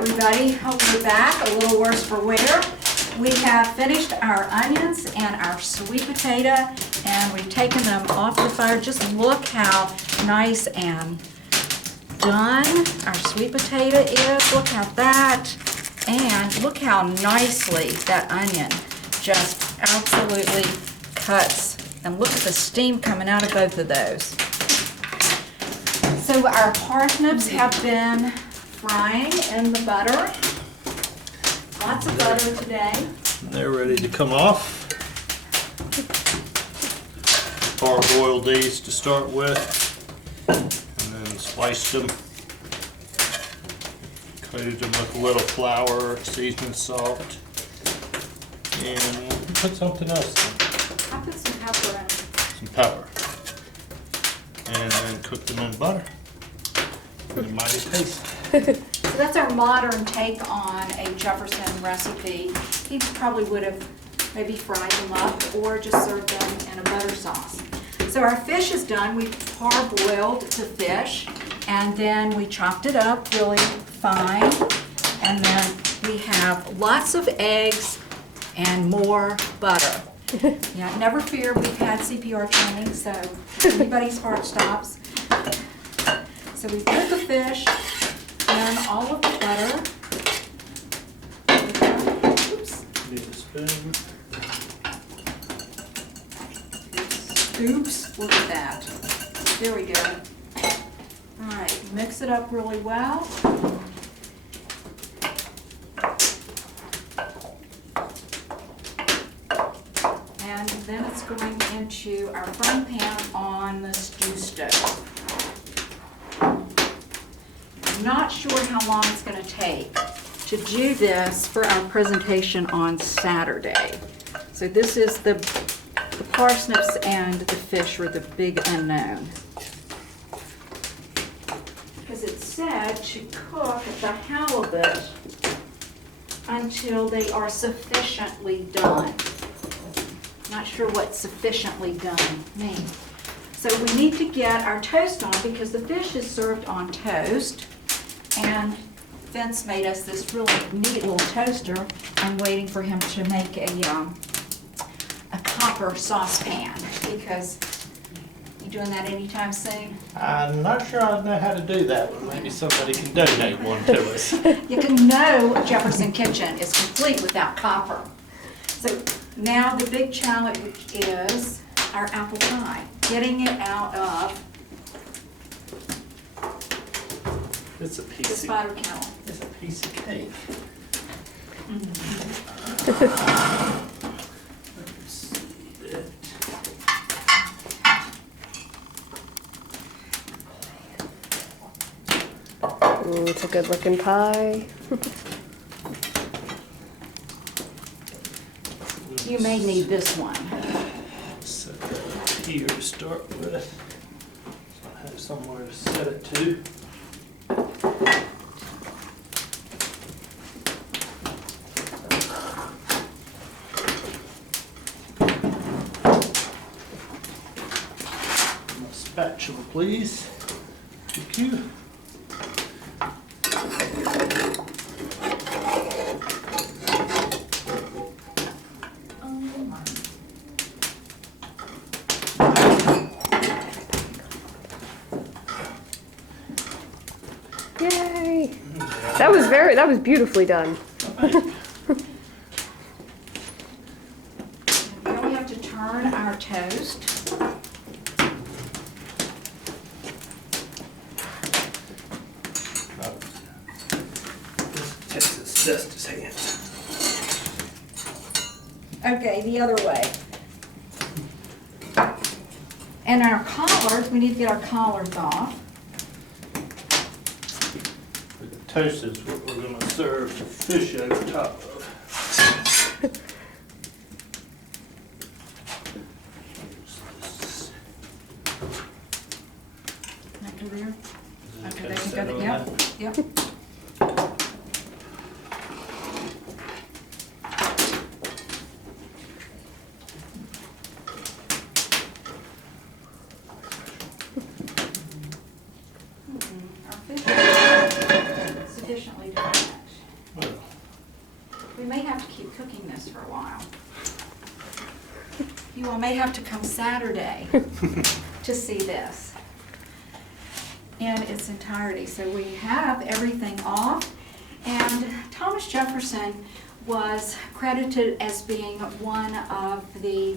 everybody, we're back, a little worse for wear. We have finished our onions and our sweet potato, and we've taken them off the fire. Just look how nice and done our sweet potato is. Look at that, and look how nicely that onion just absolutely cuts. And look at the steam coming out of both of those. So our parsnips have been frying in the butter. Lots of butter today. They're ready to come off. Parboiled these to start with, and then sliced them. Coated them with a little flour, seasoning salt, and put something else in. I put some pepper in. Some pepper. And then cook them in butter. They're mighty tasty. So that's our modern take on a Jefferson recipe. He probably would have maybe fried them up or just served them in a butter sauce. So our fish is done. We parboiled the fish, and then we chopped it up really fine. And then we have lots of eggs and more butter. Yeah, never fear, we've had CPR training, so if anybody's heart stops. So we put the fish in all of the butter. Oops. Need a spoon. Oops, look at that. There we go. All right, mix it up really well. And then it's going into our frying pan on the stew stove. I'm not sure how long it's going to take to do this for our presentation on Saturday. So this is the parsnips and the fish were the big unknown. Because it said to cook the halibut until they are sufficiently done. Not sure what sufficiently done means. So we need to get our toast on because the fish is served on toast. And Vince made us this really neat little toaster. I'm waiting for him to make a copper saucepan because you doing that anytime soon? I'm not sure I know how to do that, but maybe somebody can donate one to us. You can know Jefferson Kitchen is complete without copper. So now the big challenge is our apple pie. Getting it out of It's a the piece of spider kettle. It's a piece of cake. Let's see that. Ooh, it's a good looking pie. You may need this one. Set that up here to start with. So I have somewhere to set it to. My spatula, please. Thank you. Yay! That was beautifully done. Now we have to turn our toast. This is Justice hands. Okay, the other way. And our collars, we need to get our collars off. The toast is what we're going to serve the fish over top of. After there? Okay, they can Set go, on yep, that. yep. Our fish is sufficiently done. for a while. You all may have to come Saturday to see this in its entirety. So we have everything off, and Thomas Jefferson was credited as being one of the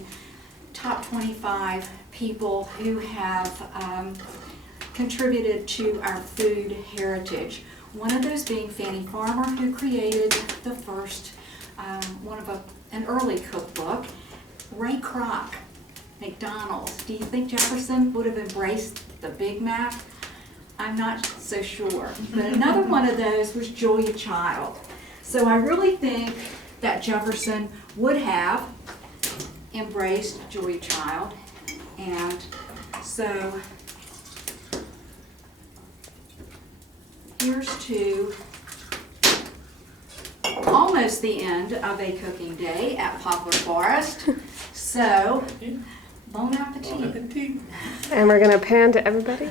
top 25 people who have contributed to our food heritage. One of those being Fannie Farmer, who created the first, an early cookbook. Ray Kroc, McDonald's. Do you think Jefferson would have embraced the Big Mac? I'm not so sure. But another one of those was Julia Child. So I really think that Jefferson would have embraced Julia Child. And so here's to almost the end of a cooking day at Poplar Forest. So, bon appetit. And we're gonna pan to everybody.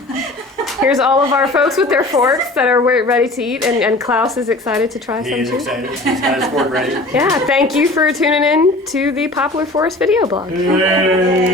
Here's all of our folks with their forks that are ready to eat, and Klaus is excited to try some He is too. excited. He's got his fork ready. Yeah, thank you for tuning in to the Poplar Forest video blog. Yay.